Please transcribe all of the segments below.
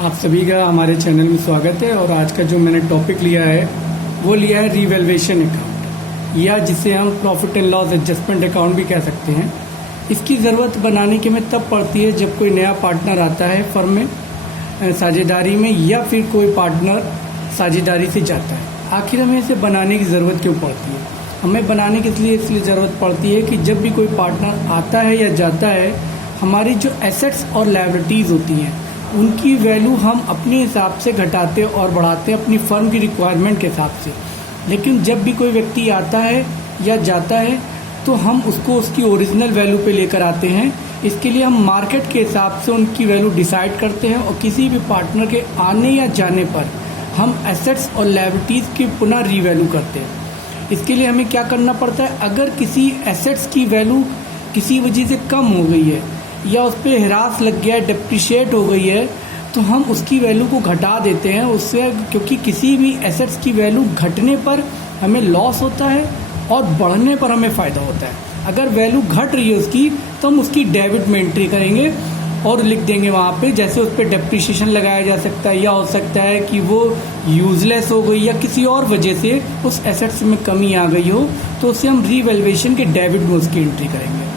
आप सभी का हमारे चैनल में स्वागत है। और आज का जो मैंने टॉपिक लिया है वो लिया है रीवैल्यूएशन अकाउंट, या जिसे हम profit and loss adjustment account भी कह सकते हैं। इसकी ज़रूरत बनाने की हमें तब पड़ती है जब कोई नया पार्टनर आता है फर्म में साझेदारी में, या फिर कोई पार्टनर साझेदारी से जाता है। आखिर हमें इसे बनाने की ज़रूरत क्यों पड़ती है? हमें बनाने की इसलिए ज़रूरत पड़ती है कि जब भी कोई पार्टनर आता है या जाता है, हमारी जो एसेट्स और लायबिलिटीज़ होती हैं उनकी वैल्यू हम अपने हिसाब से घटाते और बढ़ाते हैं अपनी फर्म की रिक्वायरमेंट के हिसाब से। लेकिन जब भी कोई व्यक्ति आता है या जाता है तो हम उसको उसकी ओरिजिनल वैल्यू पे लेकर आते हैं। इसके लिए हम मार्केट के हिसाब से उनकी वैल्यू डिसाइड करते हैं और किसी भी पार्टनर के आने या जाने पर हम एसेट्स और लायबिलिटीज़ की पुनः रीवैल्यू करते हैं। इसके लिए हमें क्या करना पड़ता है? अगर किसी एसेट्स की वैल्यू किसी वजह से कम हो गई है या उस पर ह्रास लग गया है, डिप्रिशिएट हो गई है, तो हम उसकी वैल्यू को घटा देते हैं उससे, क्योंकि किसी भी एसेट्स की वैल्यू घटने पर हमें लॉस होता है और बढ़ने पर हमें फ़ायदा होता है। अगर वैल्यू घट रही है उसकी तो हम उसकी डेबिट में एंट्री करेंगे और लिख देंगे वहाँ पे, जैसे उस पर डेप्रिशिएशन लगाया जा सकता है, या हो सकता है कि वो यूजलेस हो गई या किसी और वजह से उस एसेट्स में कमी आ गई हो, तो उससे हम रीवैल्यूएशन के डेबिट में उसकी एंट्री करेंगे।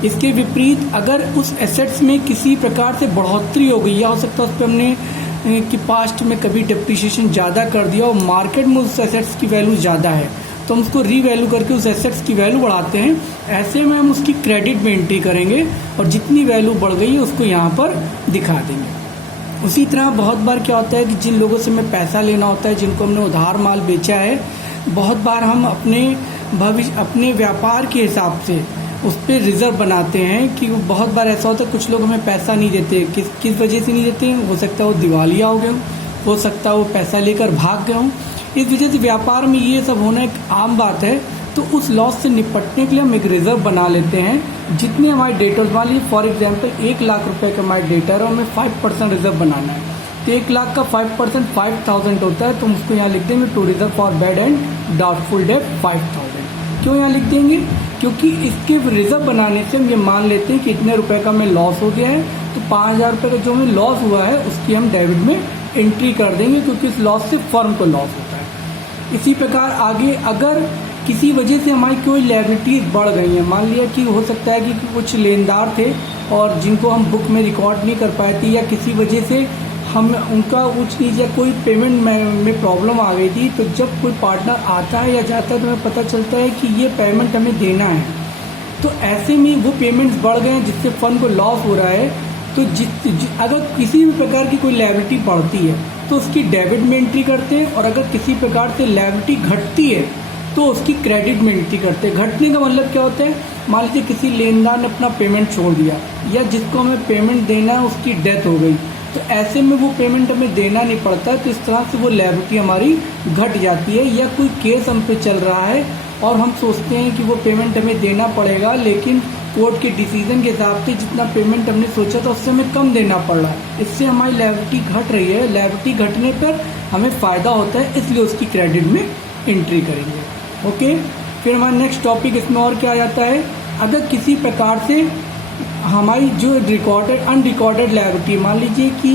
इसके विपरीत अगर उस एसेट्स में किसी प्रकार से बढ़ोतरी हो गई, या हो सकता है उस पर हमने कि पास्ट में कभी डिप्रिशिएशन ज़्यादा कर दिया और मार्केट में उस एसेट्स की वैल्यू ज़्यादा है, तो हम उसको रीवैल्यू करके उस एसेट्स की वैल्यू बढ़ाते हैं। ऐसे में हम उसकी क्रेडिट में एंट्री करेंगे और जितनी वैल्यू बढ़ गई है उसको यहाँ पर दिखा देंगे। उसी तरह बहुत बार क्या होता है कि जिन लोगों से हमें पैसा लेना होता है, जिनको हमने उधार माल बेचा है, बहुत बार हम अपने व्यापार के हिसाब से उस पर रिजर्व बनाते हैं। कि बहुत बार ऐसा होता है कुछ लोग हमें पैसा नहीं देते, किस वजह से नहीं देते हैं? हो सकता है वो दिवालिया हो गए, हो सकता है वो पैसा लेकर भाग गए हों। इस वजह से व्यापार में ये सब होना एक आम बात है। तो उस लॉस से निपटने के लिए हम एक रिजर्व बना लेते हैं। जितने हमारे डेटर्स, मान लीजिए फॉर एग्जाम्पल 1 लाख रुपए का हमारे डेटर और हमें 5% रिजर्व बनाना है, तो 1 लाख का 5% 5000 होता है। तो हम उसको यहाँ लिख देंगे to reserve for bad and doubtful debt 5000। क्यों यहाँ लिख देंगे? क्योंकि इसके रिजर्व बनाने से हम ये मान लेते हैं कि इतने रुपए का हमें लॉस हो गया है, तो 5000 रुपये का जो हमें लॉस हुआ है उसकी हम डेबिट में एंट्री कर देंगे, क्योंकि इस लॉस से फर्म को लॉस होता है। इसी प्रकार आगे अगर किसी वजह से हमारी कोई लायबिलिटीज बढ़ गई है, मान लिया कि हो सकता है कि कुछ लेनदार थे और जिनको हम बुक में रिकॉर्ड नहीं कर पाए थे, या किसी वजह से हम उनका उच्च नीच या कोई पेमेंट में प्रॉब्लम आ गई थी, तो जब कोई पार्टनर आता है या जाता है तो हमें पता चलता है कि ये पेमेंट हमें देना है, तो ऐसे में वो पेमेंट्स बढ़ गए हैं जिससे फर्म को लॉस हो रहा है। तो अगर किसी भी प्रकार की कोई लायबिलिटी बढ़ती है तो उसकी डेबिट में एंट्री करते हैं, और अगर किसी प्रकार से लायबिलिटी घटती है तो उसकी क्रेडिट में एंट्री करते हैं। घटने का मतलब क्या होता है? मान लीजिए किसी लेनदार ने अपना पेमेंट छोड़ दिया, या जिसको हमें पेमेंट देना है उसकी डेथ हो गई, तो ऐसे में वो पेमेंट हमें देना नहीं पड़ता। तो इस तरह से वो लायबिलिटी हमारी घट जाती है। या कोई केस हम पे चल रहा है और हम सोचते हैं कि वो पेमेंट हमें देना पड़ेगा, लेकिन कोर्ट के डिसीजन के हिसाब से जितना पेमेंट हमने सोचा था उससे हमें कम देना पड़ रहा है। इससे हमारी लायबिलिटी घट रही है। लायबिलिटी घटने पर हमें फ़ायदा होता है, इसलिए उसकी क्रेडिट में एंट्री करेंगे। ओके, फिर हमारा नेक्स्ट टॉपिक इसमें और क्या आ जाता है? अगर किसी प्रकार से हमारी जो अनरिकॉर्डेड लायबिलिटी, मान लीजिए कि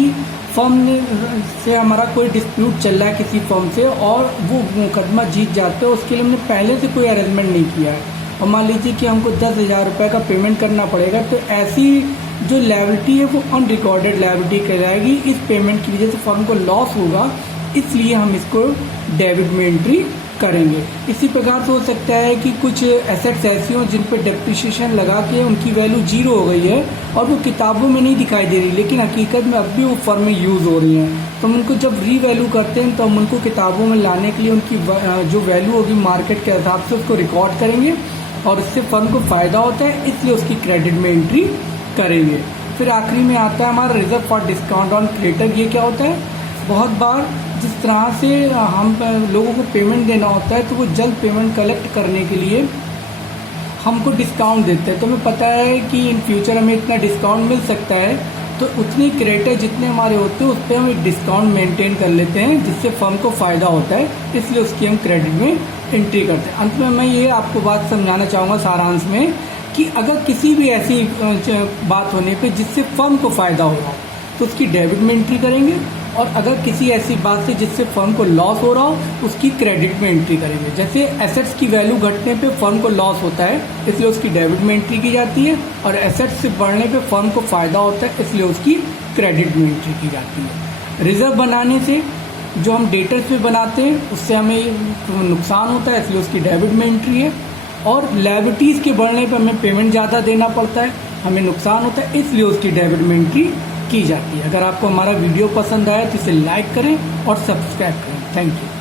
फर्म से हमारा कोई डिस्प्यूट चल रहा है किसी फर्म से और वो मुकदमा जीत जाते हैं, उसके लिए हमने पहले से कोई अरेंजमेंट नहीं किया है, और मान लीजिए कि हमको 10,000 रुपये का पेमेंट करना पड़ेगा, तो ऐसी जो लायबिलिटी है वो अनरिकॉर्डेड लायबिलिटी कहलाएगी। इस पेमेंट की वजह से फर्म को लॉस होगा, इसलिए हम इसको डेबिट में एंट्री करेंगे। इसी प्रकार से हो सकता है कि कुछ एसेट्स ऐसी हों जिन पर डेप्रिशिएशन लगा के उनकी वैल्यू 0 हो गई है और वो किताबों में नहीं दिखाई दे रही, लेकिन हकीकत में अब भी वो फर्म में यूज़ हो रही हैं। तो हम उनको जब रीवैल्यू करते हैं तो हम उनको किताबों में लाने के लिए उनकी जो वैल्यू होगी मार्केट के हिसाब से उसको रिकॉर्ड करेंगे, और इससे फर्म को फ़ायदा होता है, इसलिए उसकी क्रेडिट में एंट्री करेंगे। फिर आखिरी में आता है हमारा reserve for discount on creditor. ये क्या होता है? बहुत बार जिस तरह से हम लोगों को पेमेंट देना होता है, तो वो जल्द पेमेंट कलेक्ट करने के लिए हमको डिस्काउंट देते हैं। तो हमें पता है कि इन फ्यूचर हमें इतना डिस्काउंट मिल सकता है, तो उतनी क्रेडिटर जितने हमारे होते हैं उस पर हम एक डिस्काउंट मेंटेन कर लेते हैं, जिससे फर्म को फ़ायदा होता है, इसलिए उसकी हम क्रेडिट में एंट्री करते हैं। अंत में मैं ये आपको बात समझाना चाहूँगा सारांश में, कि अगर किसी भी ऐसी बात होने पे जिससे फर्म को फ़ायदा हो, तो उसकी डेबिट में एंट्री करेंगे, और अगर किसी ऐसी बात से जिससे फर्म को लॉस हो रहा हो उसकी क्रेडिट में एंट्री करेंगे। जैसे एसेट्स की वैल्यू घटने पे फर्म को लॉस होता है, इसलिए उसकी डेबिट में एंट्री की जाती है, और एसेट्स से बढ़ने पे फर्म को फायदा होता है, इसलिए उसकी क्रेडिट में एंट्री की जाती है। रिजर्व बनाने से जो हम डेटर्स पे बनाते हैं उससे हमें नुकसान होता है, इसलिए उसकी डेबिट में एंट्री है। और लायबिलिटीज़ के बढ़ने पर हमें पेमेंट ज़्यादा देना पड़ता है, हमें नुकसान होता है, इसलिए उसकी डेबिट में एंट्री की जाती है। अगर आपको हमारा वीडियो पसंद आया तो इसे लाइक करें और सब्सक्राइब करें। Thank you.